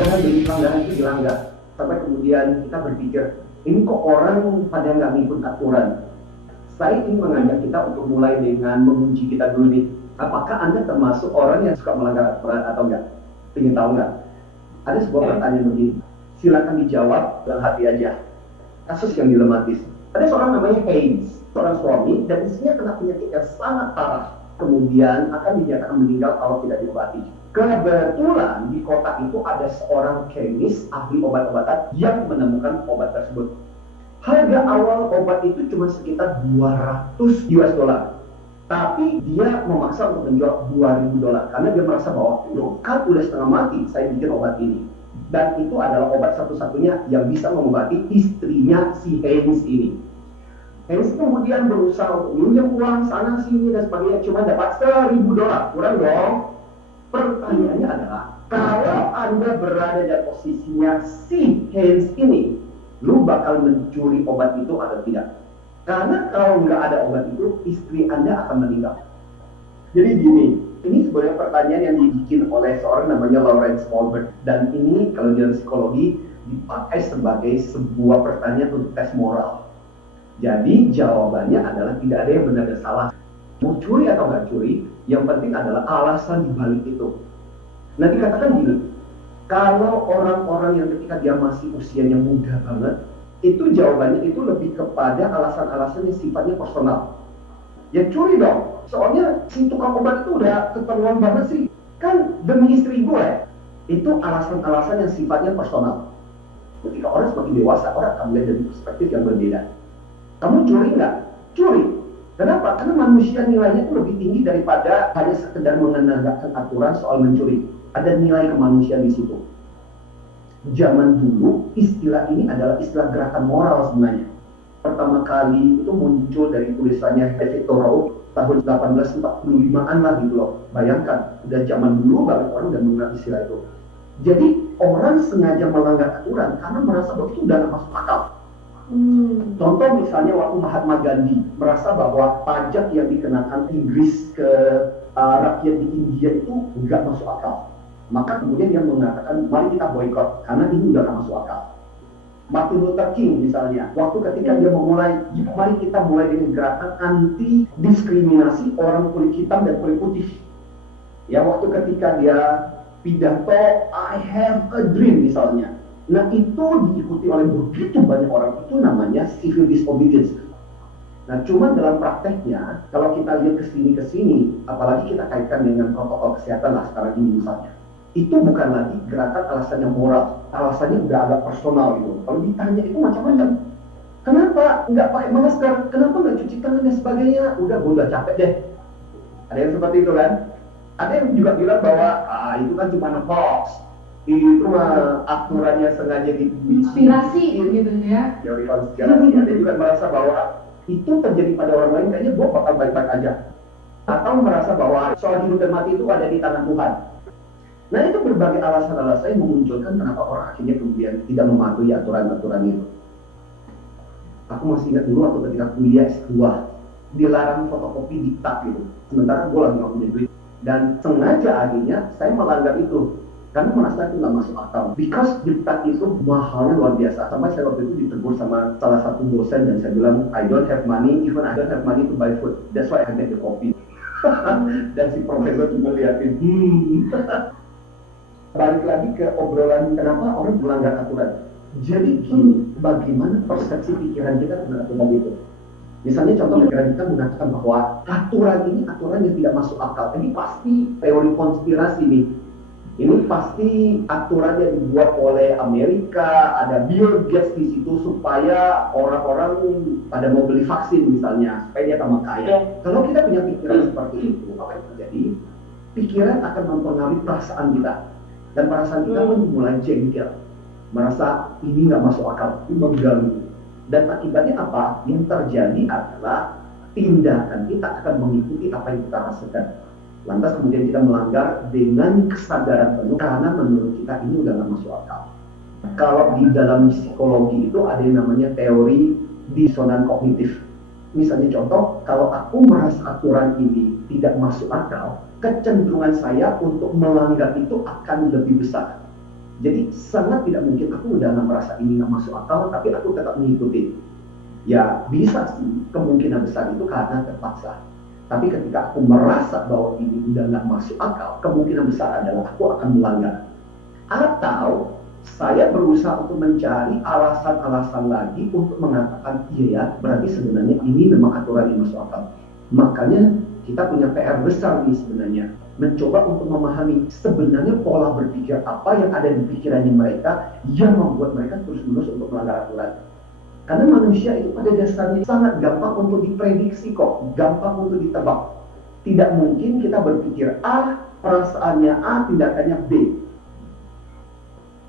pelanggaran demi pelanggaran itu dilanggar. Sampai kemudian kita berpikir, ini kok orang pada nggak ngikut aturan. Saya ingin mengajak kita untuk mulai dengan menguji kita dulu nih. Apakah Anda termasuk orang yang suka melanggar aturan atau enggak? Ingin tahu nggak? Ada sebuah pertanyaan begini. Silakan dijawab dalam hati aja. Kasus yang dilematis. Ada seorang namanya Haynes, seorang suami, dan istrinya kena penyakit yang sangat parah. Kemudian akan dinyatakan meninggal kalau tidak diobati. Kebetulan di kota itu ada seorang kemis ahli obat-obatan yang menemukan obat tersebut. Harga awal obat itu cuma sekitar 200 US dollar. Tapi dia memaksa untuk menjual 2.000 dolar karena dia merasa bahwa loh, kan udah setengah mati saya bikin obat ini. Dan itu adalah obat satu-satunya yang bisa mengobati istrinya si Haynes ini. Haynes kemudian berusaha untuk minjem uang sana sini dan sebagainya, cuma dapat 1.000 dolar, kurang dong. Pertanyaannya adalah, kalau Anda berada di posisinya si Haynes ini, lu bakal mencuri obat itu atau tidak? Karena kalau nggak ada obat itu, istri Anda akan meninggal. Jadi gini, ini sebenarnya pertanyaan yang dibikin oleh seorang namanya Lawrence Goldberg. Dan ini kalau dalam psikologi dipakai sebagai sebuah pertanyaan untuk tes moral. Jadi jawabannya adalah tidak ada yang benar dan salah. Mau curi atau nggak curi, yang penting adalah alasan dibalik itu. Nah dikatakan gini, kalau orang-orang yang ketika dia masih usianya muda banget, itu jawabannya itu lebih kepada alasan-alasan yang sifatnya personal. Ya curi dong, soalnya si tukang obat itu udah keterlaluan banget sih. Kan demi istri gue. Itu alasan-alasan yang sifatnya personal. Ketika orang semakin dewasa, orang akan melihat dari perspektif yang berbeda. Kamu curi nggak? Curi. Kenapa? Karena manusia nilainya itu lebih tinggi daripada hanya sekedar menegakkan aturan soal mencuri. Ada nilai kemanusiaan di situ. Zaman dulu, istilah ini adalah istilah gerakan moral sebenarnya. Pertama kali itu muncul dari tulisannya David Thoreau tahun 1845-an lah gitu loh. Bayangkan, udah zaman dulu banget orang udah mengenal istilah itu. Jadi orang sengaja melanggar aturan karena merasa bahwa itu udah gak masuk akal. Contoh misalnya waktu Mahatma Gandhi merasa bahwa pajak yang dikenakan Inggris ke rakyat di India itu nggak masuk akal. Maka kemudian dia mengatakan mari kita boikot karena ini udah nggak masuk akal. Martin Luther King misalnya, waktu ketika dia memulai, mari kita mulai dengan gerakan anti diskriminasi orang kulit hitam dan kulit putih. Ya waktu ketika dia pidato I have a dream misalnya. Nah itu diikuti oleh begitu banyak orang, itu namanya civil disobedience. Nah cuma dalam prakteknya, kalau kita lihat kesini, apalagi kita kaitkan dengan protokol kesehatan lah sekarang ini misalnya, itu bukan lagi gerakan alasan yang moral, alasannya udah agak personal gitu. Kalau ditanya itu macam-macam. Kenapa nggak pakai masker? Kenapa nggak cuci tangan dan sebagainya? Udah, gue udah capek deh. Ada yang seperti itu kan? Ada yang juga bilang bahwa itu kan cuma hoax. Itu mah aturannya sengaja inspirasi gitu ya. Teori konspirasi. Ada juga merasa bahwa itu terjadi pada orang lain, kayaknya gue bakal baik-baik aja. Atau merasa bahwa soal hidup dan mati itu ada di tangan Tuhan. Nah itu berbagai alasan-alasan yang memunculkan kenapa orang akhirnya kemudian tidak mematuhi aturan-aturan itu. Aku masih ingat dulu waktu ketika kuliah S2, dilarang fotokopi diktat gitu. Sementara gue lagi nggak punya duit. Dan sengaja akhirnya saya melanggar itu. Karena merasa itu nggak masuk akal. Because diktat itu mahalnya luar biasa. Sampai saya waktu itu ditegur sama salah satu dosen dan saya bilang, I don't have money, even I don't have money to buy food. That's why I get the copy. Dan si profesor cuma liatin, Balik lagi ke obrolan kenapa orang melanggar aturan. Jadi gini, bagaimana persepsi pikiran kita terhadap aturan itu? Misalnya contoh pikiran kita mengatakan bahwa aturan ini aturan yang tidak masuk akal. Ini pasti teori konspirasi nih. Ini pasti aturan yang dibuat oleh Amerika, ada Bill Gates di situ supaya orang-orang pada mau beli vaksin misalnya, supaya dia tambah kaya. Kalau kita punya pikiran seperti itu, apa yang terjadi? Pikiran akan mempengaruhi perasaan kita. Dan perasaan kita pun mulai jengkel. Merasa ini nggak masuk akal, ini mengganggu. Dan akibatnya apa? Yang terjadi adalah tindakan kita akan mengikuti apa yang kita rasakan. Lantas kemudian kita melanggar dengan kesadaran penuh karena menurut kita ini udah nggak masuk akal. Kalau di dalam psikologi itu ada yang namanya teori disonan kognitif. Misalnya contoh, kalau aku merasa aturan ini tidak masuk akal, kecenderungan saya untuk melanggar itu akan lebih besar. Jadi sangat tidak mungkin aku udah nggak merasa ini nggak masuk akal, tapi aku tetap mengikuti. Ya bisa sih, kemungkinan besar itu karena terpaksa. Tapi ketika aku merasa bahwa ini udah nggak masuk akal, kemungkinan besar adalah aku akan melanggar. Atau saya berusaha untuk mencari alasan-alasan lagi untuk mengatakan, iya ya, berarti sebenarnya ini memang aturan yang masuk akal. Makanya kita punya PR besar nih sebenarnya. Mencoba untuk memahami sebenarnya pola berpikir apa yang ada di pikirannya mereka yang membuat mereka terus-menerus untuk melanggar aturan. Karena manusia itu pada dasarnya sangat gampang untuk diprediksi kok, gampang untuk ditebak. Tidak mungkin kita berpikir A, perasaannya A, tindakannya B.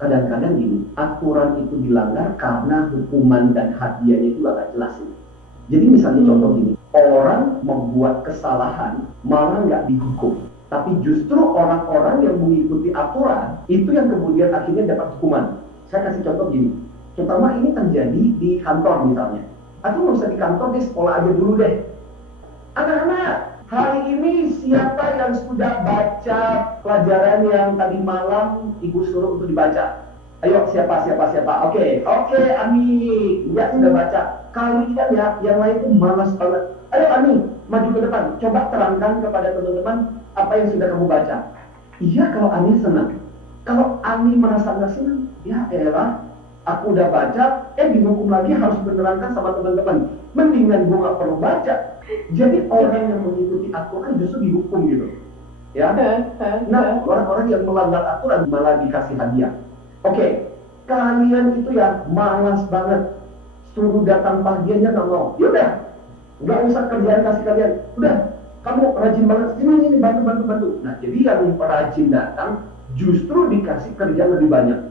Kadang-kadang gini, aturan itu dilanggar karena hukuman dan hadiahnya itu agak jelas. Jadi misalnya contoh gini, orang membuat kesalahan malah nggak dihukum. Tapi justru orang-orang yang mengikuti aturan, itu yang kemudian akhirnya dapat hukuman. Saya kasih contoh gini, terutama ini terjadi di kantor misalnya. Atau nggak usah di kantor, di sekolah aja dulu deh. Anak-anak, hari ini siapa yang sudah baca pelajaran yang tadi malam ibu suruh untuk dibaca? Ayo, siapa? Oke, Ani, ya sudah baca. Kalian ya, yang lain tuh malas banget. Ayo Ani, maju ke depan. Coba terangkan kepada teman-teman apa yang sudah kamu baca. Iya, kalau Ani senang. Kalau Ani merasa nggak senang, ya elah, aku udah baca, dihukum lagi harus menerangkan sama teman-teman. Mendingan gue nggak perlu baca. Jadi orang yang mengikuti aturan justru dihukum gitu. Ya. Nah, orang-orang yang melanggar aturan malah dikasih hadiah. Oke, kalian itu ya malas banget. Suruh datang pagi aja nggak mau. Yaudah, nggak usah kerjaan kasih kalian. Udah, kamu rajin banget. Ini bantu. Nah, jadi yang rajin datang justru dikasih kerja lebih banyak.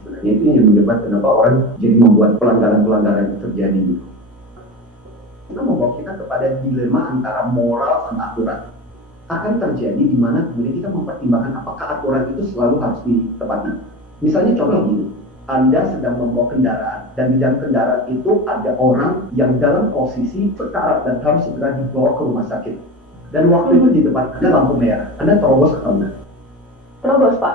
Sebenarnya itu yang menyebabkan kenapa orang jadi membuat pelanggaran-pelanggaran itu terjadi. Itu membawa kita kepada dilema antara moral dan aturan. Akan terjadi di mana kemudian kita mempertimbangkan apakah aturan itu selalu harus ditepati. Misalnya contoh gini, Anda sedang membawa kendaraan dan di dalam kendaraan itu ada orang yang dalam posisi sekarat dan harus segera dibawa ke rumah sakit. Dan waktu itu di depan ada lampu merah. Anda terobos atau enggak? Terobos, Pak.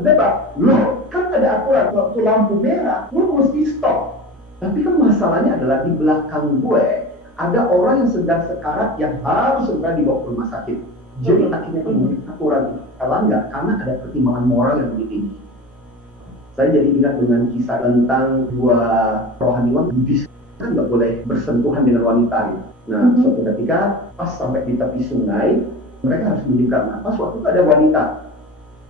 Bebas. Loh, kan ada aturan waktu lampu merah, lu mesti stop. Tapi kan masalahnya adalah di belakang gue ada orang yang sedang sekarat yang harus segera dibawa ke rumah sakit. Jadi akhirnya kemudian aturan itu terlanggar karena ada pertimbangan moral yang lebih tinggi. Saya jadi ingat dengan kisah tentang dua rohaniwan Buddhis, kan nggak boleh bersentuhan dengan wanita gitu. Nah, suatu ketika pas sampai di tepi sungai, mereka harus menyeberang. Nah, pas waktu itu ada wanita.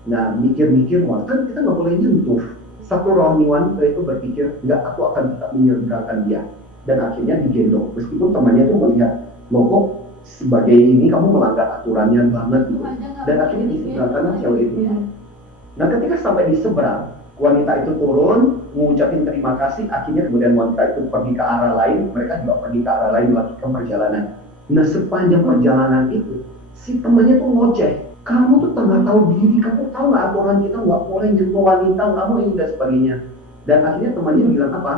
Nah, mikir-mikir, wah kan kita nggak boleh nyentuh. Satu rohaniwan itu berpikir, nggak, aku akan tetap menyeberangkan dia. Dan akhirnya digendong. Meskipun temannya itu melihat, loh kok sebagai ini kamu melanggar aturannya banget gitu. Dan akhirnya diseberangkan cewek itu. Nah, ketika sampai di seberang, wanita itu turun, mengucapkan terima kasih, akhirnya kemudian wanita itu pergi ke arah lain, mereka juga pergi ke arah lain melanjutkan perjalanan. Nah, sepanjang perjalanan itu, si temannya tuh ngoceh, kamu tuh tengah tahu diri, kamu tahu nggak aturan kita nggak boleh nyentuh wanita, kamu ini dan sebagainya. Dan akhirnya temannya bilang apa?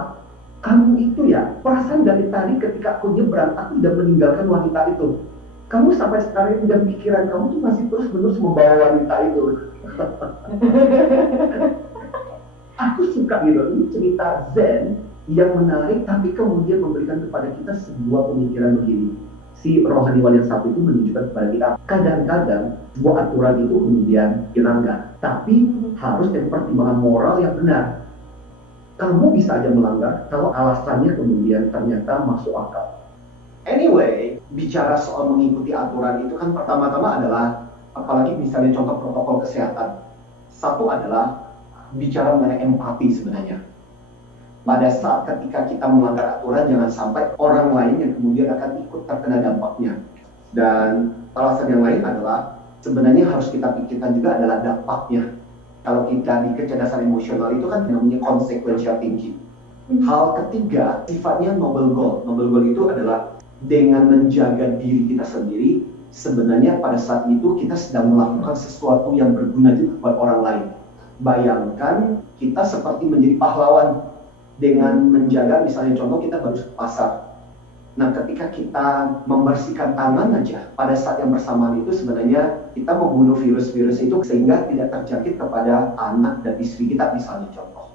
Kamu itu ya, perasaan dari tadi ketika aku nyebrang, aku udah meninggalkan wanita itu. Kamu sampai sekarang udah pikiran kamu tuh masih terus-menerus membawa wanita itu. Aku suka gitu, ini cerita Zen yang menarik, tapi kemudian memberikan kepada kita sebuah pemikiran begini. Si rohaniwan yang satu itu menunjukkan kepada kita, kadang-kadang sebuah aturan itu kemudian dilanggar, tapi harus ada pertimbangan moral yang benar. Kamu bisa aja melanggar kalau alasannya kemudian ternyata masuk akal. Anyway, bicara soal mengikuti aturan itu kan pertama-tama adalah, apalagi misalnya contoh protokol kesehatan. Satu adalah bicara mengenai empati sebenarnya. Pada saat ketika kita melanggar aturan, jangan sampai orang lain yang kemudian akan ikut terkena dampaknya. Dan alasan yang lain adalah sebenarnya harus kita pikirkan juga adalah dampaknya. Kalau kita di kecerdasan emosional itu kan namanya consequential thinking. Hal ketiga, sifatnya noble goal. Noble goal itu adalah dengan menjaga diri kita sendiri, sebenarnya pada saat itu kita sedang melakukan sesuatu yang berguna juga buat orang lain. Bayangkan kita seperti menjadi pahlawan dengan menjaga, misalnya contoh kita baru ke pasar. Nah, ketika kita membersihkan tangan aja, pada saat yang bersamaan itu sebenarnya kita membunuh virus-virus itu sehingga tidak terjangkit kepada anak dan istri kita, misalnya contoh.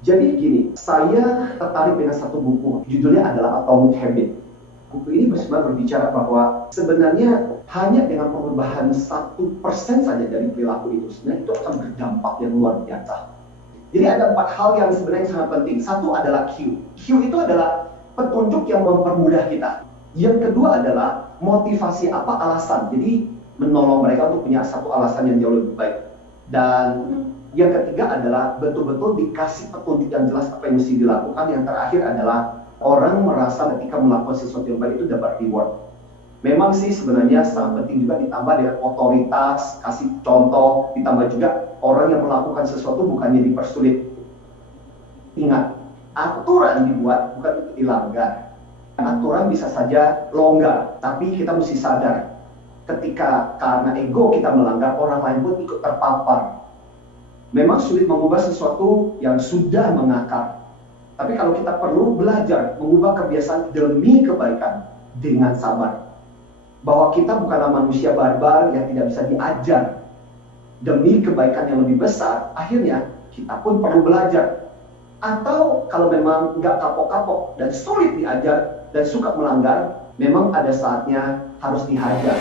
Jadi gini, saya tertarik dengan satu buku, judulnya adalah Atomic Habit. Buku ini sebenarnya berbicara bahwa sebenarnya hanya dengan perubahan 1% saja dari perilaku itu, sebenarnya itu akan berdampak yang luar biasa. Jadi ada 4 hal yang sebenarnya sangat penting. Satu adalah Q. Q itu adalah petunjuk yang mempermudah kita. Yang kedua adalah motivasi apa alasan. Jadi menolong mereka untuk punya satu alasan yang jauh lebih baik. Dan yang ketiga adalah betul-betul dikasih petunjuk yang jelas apa yang mesti dilakukan. Yang terakhir adalah orang merasa ketika melakukan sesuatu yang baik itu dapat reward. Memang sih sebenarnya sangat penting juga ditambah dengan otoritas, kasih contoh, ditambah juga orang yang melakukan sesuatu bukannya dipersulit. Ingat, aturan dibuat bukan untuk dilanggar. Aturan bisa saja longgar, tapi kita mesti sadar ketika karena ego kita melanggar, orang lain pun ikut terpapar. Memang sulit mengubah sesuatu yang sudah mengakar. Tapi kalau kita perlu belajar mengubah kebiasaan demi kebaikan dengan sabar. Bahwa kita bukanlah manusia barbar yang tidak bisa diajar. Demi kebaikan yang lebih besar, akhirnya kita pun perlu belajar. Atau kalau memang nggak kapok-kapok dan sulit diajar dan suka melanggar, memang ada saatnya harus dihajar.